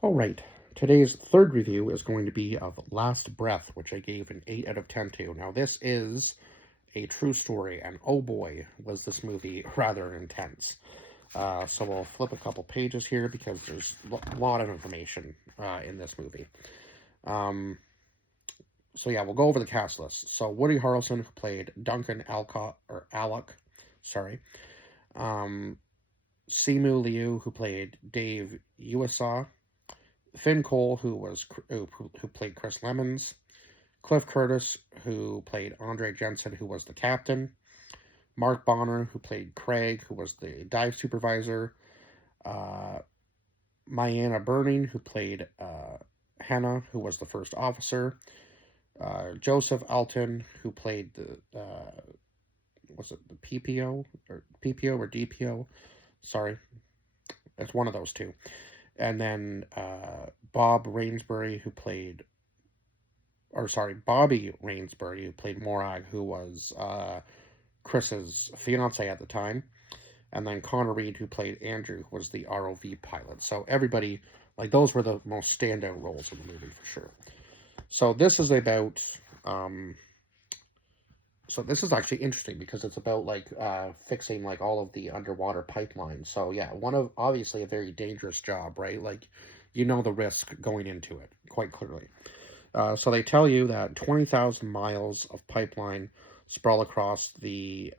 All right. Today's third review is going to be of Last Breath, which I gave an 8 out of 10 to. Now, this is a true story, and oh boy, was this movie rather intense. So we'll flip a couple pages here because there's a lot of information in this movie. Um, so yeah, we'll go over the cast list. So Woody Harrelson, who played Duncan Alcott or Alec, sorry. Um, Simu Liu, who played Dave Usaw. Finn Cole, who played Chris Lemons, Cliff Curtis, who played Andre Jensen, who was the captain, Mark Bonner, who played Craig, who was the dive supervisor, uh, Myanna Burning, who played Hannah, who was the first officer, Joseph Alton, who played the was it the PPO or DPO? Sorry, it's one of those two. And then Bob Rainsbury, who played Bobby Rainsbury, who played Morag, who was Chris's fiance at the time, and then Connor Reed, who played Andrew, who was the ROV pilot. So everybody, like, those were the most standout roles in the movie for sure. So this is about, so this is actually interesting because it's about like fixing like all of the underwater pipelines. So yeah, one of obviously a very dangerous job, right? Like, you know the risk going into it quite clearly. So they tell you that 20,000 miles of pipeline sprawl across the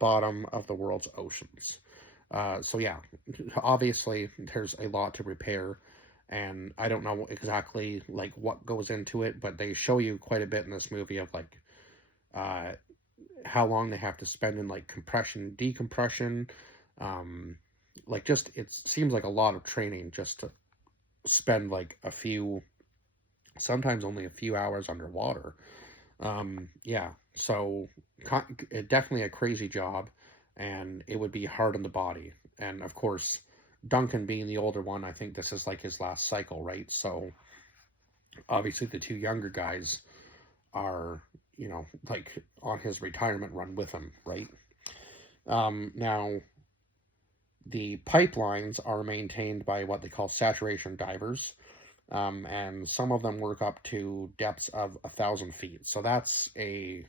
bottom of the world's oceans. So yeah, obviously there's a lot to repair, and I don't know exactly like what goes into it, but they show you quite a bit in this movie of like uh, how long they have to spend in like compression, decompression, um, like just it seems like a lot of training just to spend like a few, sometimes only a few hours underwater. Yeah, so definitely a crazy job, and it would be hard on the body. And of course, Duncan being the older one, I think this is like his last cycle, right? So obviously, the two younger guys are, like on his retirement run with him, right? Now, the pipelines are maintained by what they call saturation divers, and some of them work up to depths of 1,000 feet. So that's a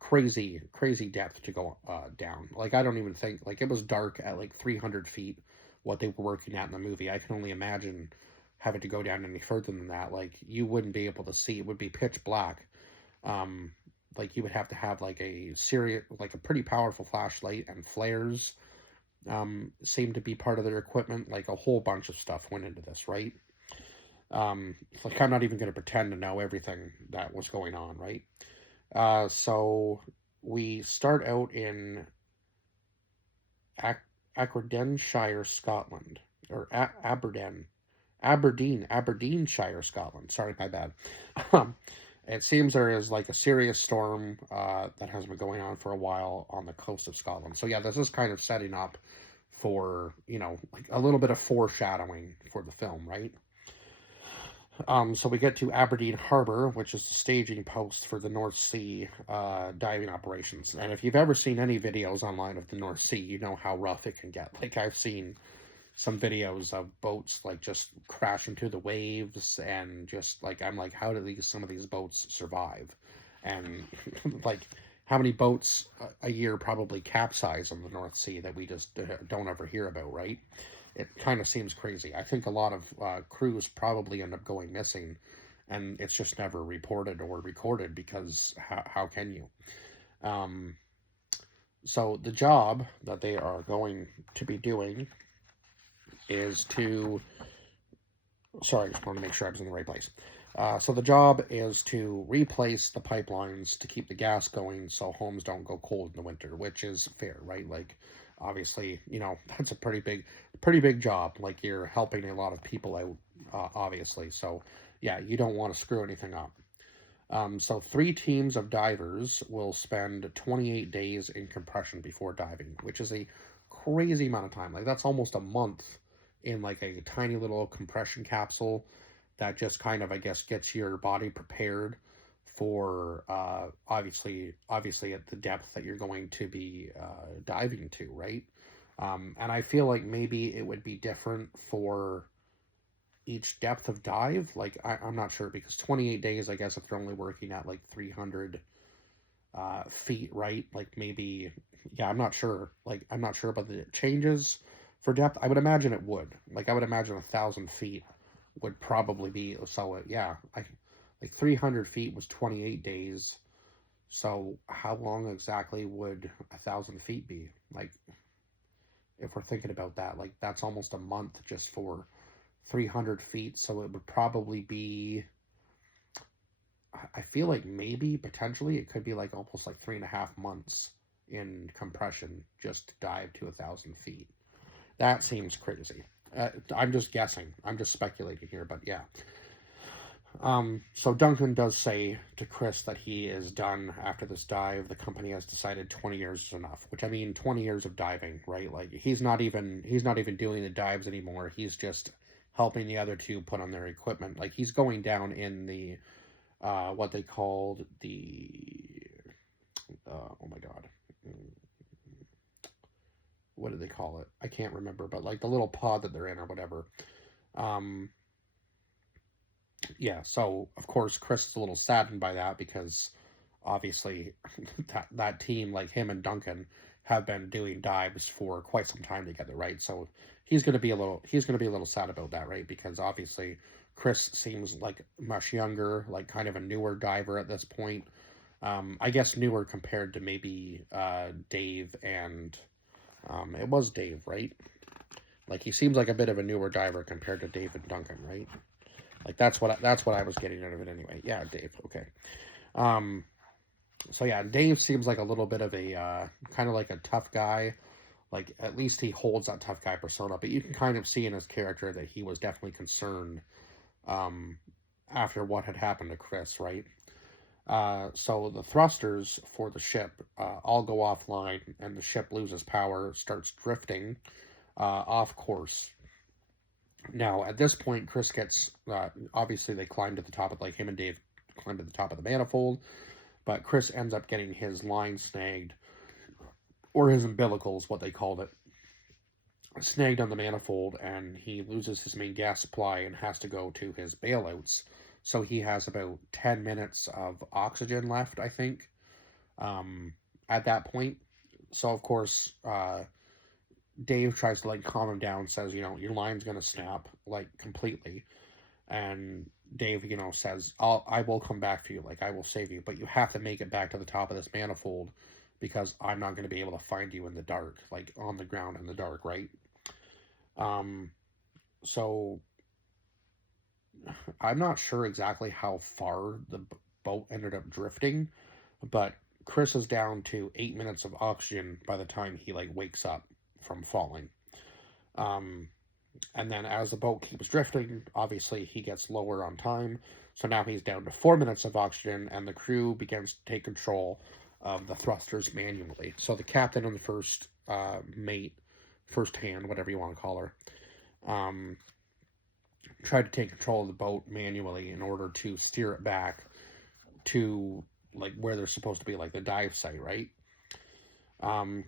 crazy, crazy depth to go down. Like, I don't even think, like, it was dark at like 300 feet what they were working at in the movie. I can only imagine having to go down any further than that. Like, you wouldn't be able to see, it would be pitch black. Um, like, you would have to have like a serious, like a pretty powerful flashlight, and flares seemed to be part of their equipment. Like, a whole bunch of stuff went into this, right? Like, I'm not even going to pretend to know everything that was going on, right? So we start out in Aberdeenshire, Scotland, or Aberdeenshire, Scotland. Sorry, my bad. Um, it seems there is like a serious storm that has been going on for a while on the coast of Scotland. So yeah, this is kind of setting up for, like a little bit of foreshadowing for the film, right? So we get to Aberdeen Harbor, which is the staging post for the North Sea diving operations. And if you've ever seen any videos online of the North Sea, you know how rough it can get. Like, I've seen some videos of boats like just crash into the waves, and just like, I'm like, how do some of these boats survive? And like, how many boats a year probably capsize on the North Sea that we just don't ever hear about, right? It kind of seems crazy. I think a lot of crews probably end up going missing, and it's just never reported or recorded because how can you? Um, so the job that they are going to be doing is to. Sorry, I just want to make sure I was in the right place. So the job is to replace the pipelines to keep the gas going so homes don't go cold in the winter, which is fair, right? Like, obviously, that's a pretty big job. Like, you're helping a lot of people out, obviously. So yeah, you don't want to screw anything up. So three teams of divers will spend 28 days in compression before diving, which is a crazy amount of time. Like, that's almost a month in like a tiny little compression capsule that just kind of, I guess, gets your body prepared for obviously at the depth that you're going to be diving to, right? And I feel like maybe it would be different for each depth of dive. Like, I'm not sure, because 28 days, I guess, if they're only working at like 300 feet, right? Like maybe, yeah, I'm not sure. Like, I'm not sure about the changes for depth. I would imagine it would. Like, I would imagine 1,000 feet would probably be, so yeah, like 300 feet was 28 days. So how long exactly would 1,000 feet be? Like, if we're thinking about that, like that's almost a month just for 300 feet. So it would probably be, I feel like maybe potentially it could be like almost like 3.5 months in compression just to dive to 1,000 feet. That seems crazy. I'm just guessing. I'm just speculating here, but yeah. So Duncan does say to Chris that he is done after this dive. The company has decided 20 years is enough, which, I mean, 20 years of diving, right? Like he's not even doing the dives anymore. He's just helping the other two put on their equipment. Like, he's going down in the what they called the oh my god, what do they call it? I can't remember, but like the little pod that they're in or whatever. Um, yeah, so of course Chris is a little saddened by that, because obviously that team, like him and Duncan, have been doing dives for quite some time together, right? So he's gonna be a little sad about that, right? Because obviously Chris seems like much younger, like kind of a newer diver at this point. I guess newer compared to maybe Dave and it was Dave, right? Like, he seems like a bit of a newer diver compared to Dave and Duncan, right? Like, that's what I was getting out of it anyway. Yeah, Dave. Okay. Um, so yeah, Dave seems like a little bit of a kind of like a tough guy. Like, at least he holds that tough guy persona, but you can kind of see in his character that he was definitely concerned um, after what had happened to Chris, right? So the thrusters for the ship all go offline, and the ship loses power, starts drifting off course. Now, at this point, Chris gets obviously they climb to the top of, like, him and Dave climb to the top of the manifold, but Chris ends up getting his line snagged, or his umbilicals, what they called it, snagged on the manifold, and he loses his main gas supply and has to go to his bailouts. So he has about 10 minutes of oxygen left, I think, um, at that point. So, of course, Dave tries to, like, calm him down, says, your line's going to snap, like, completely. And Dave, says, I will come back for you, like, I will save you, but you have to make it back to the top of this manifold, because I'm not going to be able to find you in the dark, like, on the ground in the dark, right? Um, so I'm not sure exactly how far the boat ended up drifting, but Chris is down to 8 minutes of oxygen by the time he, like, wakes up from falling. Um, and then as the boat keeps drifting, obviously he gets lower on time. So now he's down to 4 minutes of oxygen, and the crew begins to take control of the thrusters manually. So the captain and the first mate, first hand, whatever you want to call her, um, try to take control of the boat manually in order to steer it back to, like, where they're supposed to be, like the dive site, right?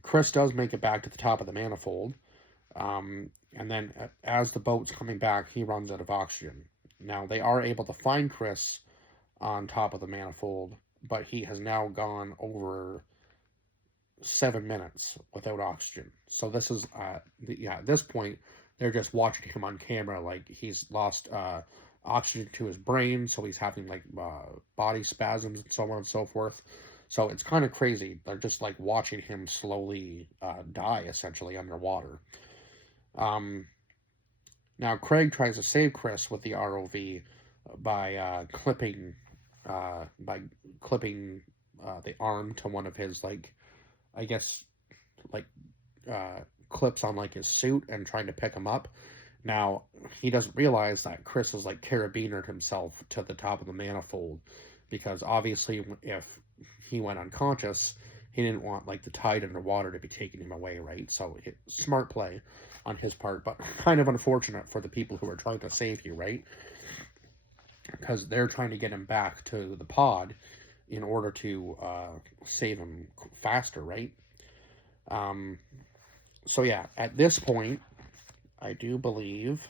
Chris does make it back to the top of the manifold, and then as the boat's coming back, he runs out of oxygen. Now, they are able to find Chris on top of the manifold, but he has now gone over 7 minutes without oxygen. So this is, at this point, they're just watching him on camera, like, he's lost oxygen to his brain, so he's having, like, body spasms and so on and so forth. So it's kind of crazy. They're just, like, watching him slowly die, essentially, underwater. Now, Craig tries to save Chris with the ROV by clipping the arm to one of his, like, I guess, like, clips on, like, his suit, and trying to pick him up. Now, he doesn't realize that Chris has, like, carabinered himself to the top of the manifold, because obviously if he went unconscious, he didn't want, like, the tide underwater to be taking him away, right? So smart play on his part, but kind of unfortunate for the people who are trying to save you, right? Because they're trying to get him back to the pod in order to save him faster, right? So yeah, at this point, I do believe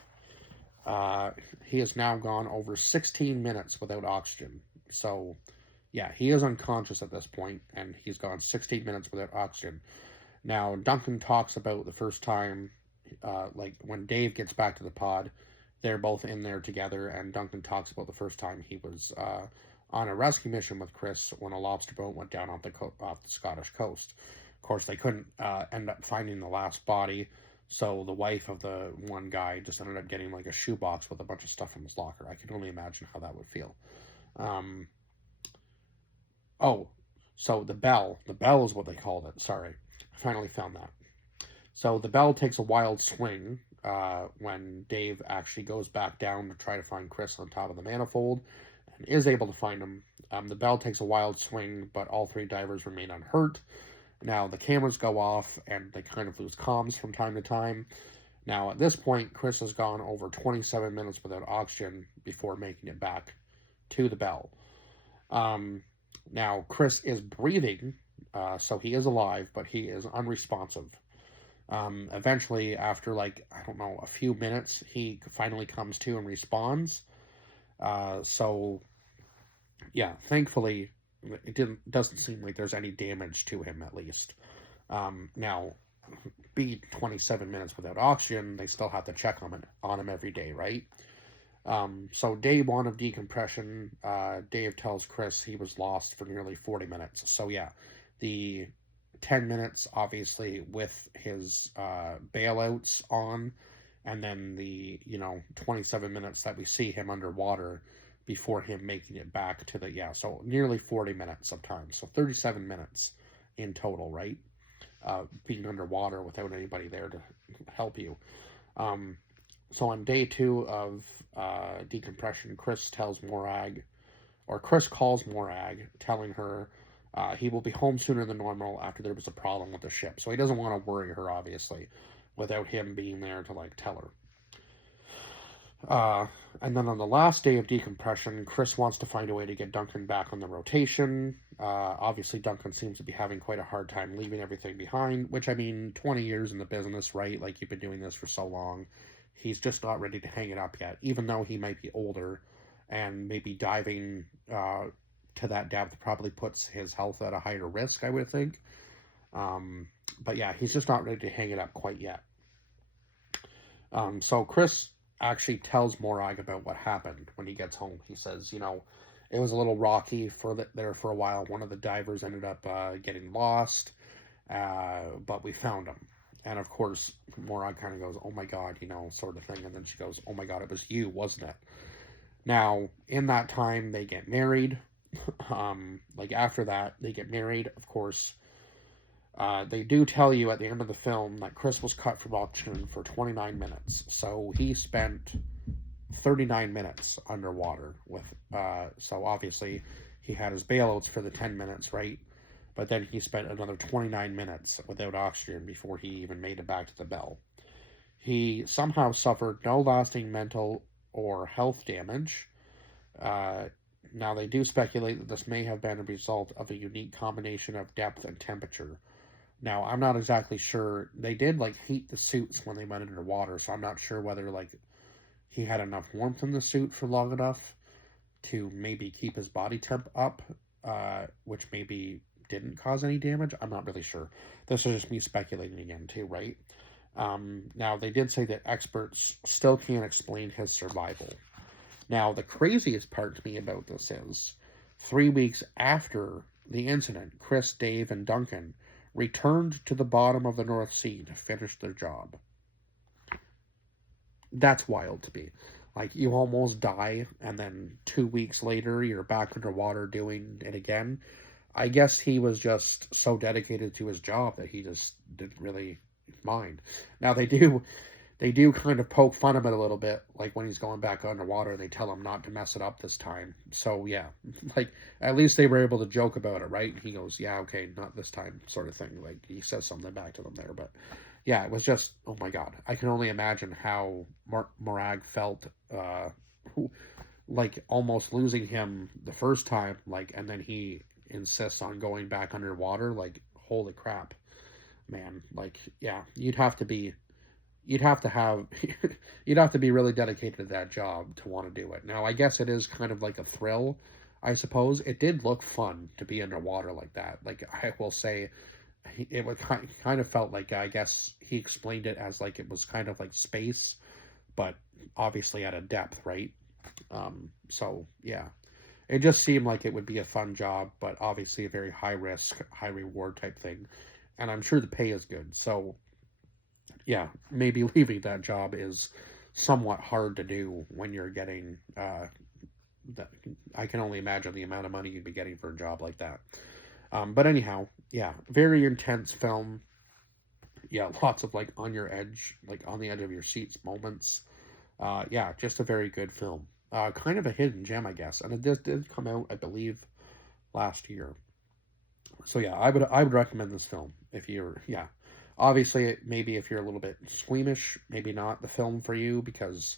Uh, he has now gone over 16 minutes without oxygen. So, yeah, he is unconscious at this point, and he's gone 16 minutes without oxygen. Now, Duncan talks about the first time, like when Dave gets back to the pod, they're both in there together, and Duncan talks about the first time he was on a rescue mission with Chris when a lobster boat went down off the Scottish coast. Of course, they couldn't end up finding the last body, so the wife of the one guy just ended up getting like a shoebox with a bunch of stuff in his locker. I can only imagine how that would feel. Um, oh, so the bell is what they called it. Sorry, I finally found that. So the bell takes a wild swing when Dave actually goes back down to try to find Chris on top of the manifold and is able to find him. The bell takes a wild swing, but all three divers remain unhurt. Now the cameras go off and they kind of lose comms from time to time. Now at this point, Chris has gone over 27 minutes without oxygen before making it back to the bell. Now Chris is breathing, so he is alive, but he is unresponsive. Eventually, after like, I don't know, a few minutes, he finally comes to and responds. So yeah, thankfully, doesn't seem like there's any damage to him at least. Now, be 27 minutes without oxygen, they still have to check on him every day, right? So day one of decompression, Dave tells Chris he was lost for nearly 40 minutes. So yeah, the 10 minutes obviously with his bailouts on, and then the 27 minutes that we see him underwater before him making it back to so nearly 40 minutes of time, so 37 minutes in total, right? Being underwater without anybody there to help you. So on day two of decompression, Chris calls Morag, telling her he will be home sooner than normal after there was a problem with the ship. So he doesn't want to worry her, obviously, without him being there to like tell her. And then on the last day of decompression, Chris wants to find a way to get Duncan back on the rotation. Obviously, Duncan seems to be having quite a hard time leaving everything behind, which, I mean, 20 years in the business, right? Like, you've been doing this for so long. He's just not ready to hang it up yet, even though he might be older, and maybe diving to that depth probably puts his health at a higher risk, I would think. But yeah, he's just not ready to hang it up quite yet. So Chris actually tells Morag about what happened when he gets home. He says, it was a little rocky there for a while. One of the divers ended up getting lost, but we found him. And of course, Morag kind of goes, oh my God, sort of thing. And then she goes, oh my God, it was you, wasn't it? Now, in that time, they get married. After that, they get married, of course. They do tell you at the end of the film that Chris was cut from oxygen for 29 minutes. So he spent 39 minutes underwater with, so obviously he had his bailouts for the 10 minutes, right? But then he spent another 29 minutes without oxygen before he even made it back to the bell. He somehow suffered no lasting mental or health damage. Now, they do speculate that this may have been a result of a unique combination of depth and temperature. Now, I'm not exactly sure. They did, heat the suits when they went underwater, so I'm not sure whether, he had enough warmth in the suit for long enough to maybe keep his body temp up, which maybe didn't cause any damage. I'm not really sure. This is just me speculating again, too, right? Now, they did say that experts still can't explain his survival. Now, the craziest part to me about this is 3 weeks after the incident, Chris, Dave, and Duncan returned to the bottom of the North Sea to finish their job. That's wild to me. You almost die, and then 2 weeks later, you're back underwater doing it again. I guess he was just so dedicated to his job that he just didn't really mind. Now, they do kind of poke fun of it a little bit, when he's going back underwater, they tell him not to mess it up this time. So, yeah, at least they were able to joke about it, right? He goes, yeah, okay, not this time, sort of thing. He says something back to them there, but yeah, it was just, oh my God. I can only imagine how Morag felt, almost losing him the first time, and then he insists on going back underwater, holy crap, man. Yeah, you'd have to be you'd have to have you'd have to be really dedicated to that job to want to do it. Now, I guess it is kind of like a thrill, I suppose. It did look fun to be underwater like that. Like I will say, it would kind of felt like, I guess he explained it as like it was kind of like space, but obviously at a depth, right? So yeah, it just seemed like it would be a fun job, but obviously a very high risk, high reward type thing. And I'm sure the pay is good. So yeah, maybe leaving that job is somewhat hard to do when you're getting that. I can only imagine the amount of money you'd be getting for a job like that. But anyhow, yeah, very intense film. Yeah, lots of like on your edge, like on the edge of your seats moments. Yeah, just a very good film. Kind of a hidden gem, I guess, and it did come out, I believe, last year. So yeah, I would recommend this film if you're, yeah. Obviously, maybe if you're a little bit squeamish, maybe not the film for you, because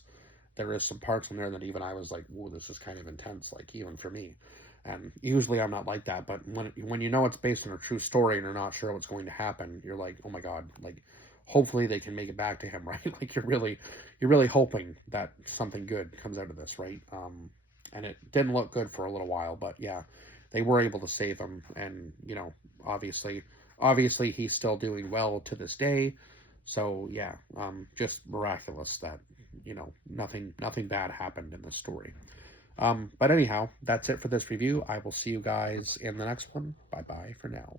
there is some parts in there that even I was like, "Whoa, this is kind of intense." Like even for me, and usually I'm not like that. But when you know it's based on a true story and you're not sure what's going to happen, you're like, "Oh my god!" Like, hopefully they can make it back to him, right? Like you're really hoping that something good comes out of this, right? And it didn't look good for a little while, but yeah, they were able to save him, and obviously he's still doing well to this day. So yeah, just miraculous that nothing bad happened in this story. But anyhow, that's it for this review. I will see you guys in the next one. Bye bye for now.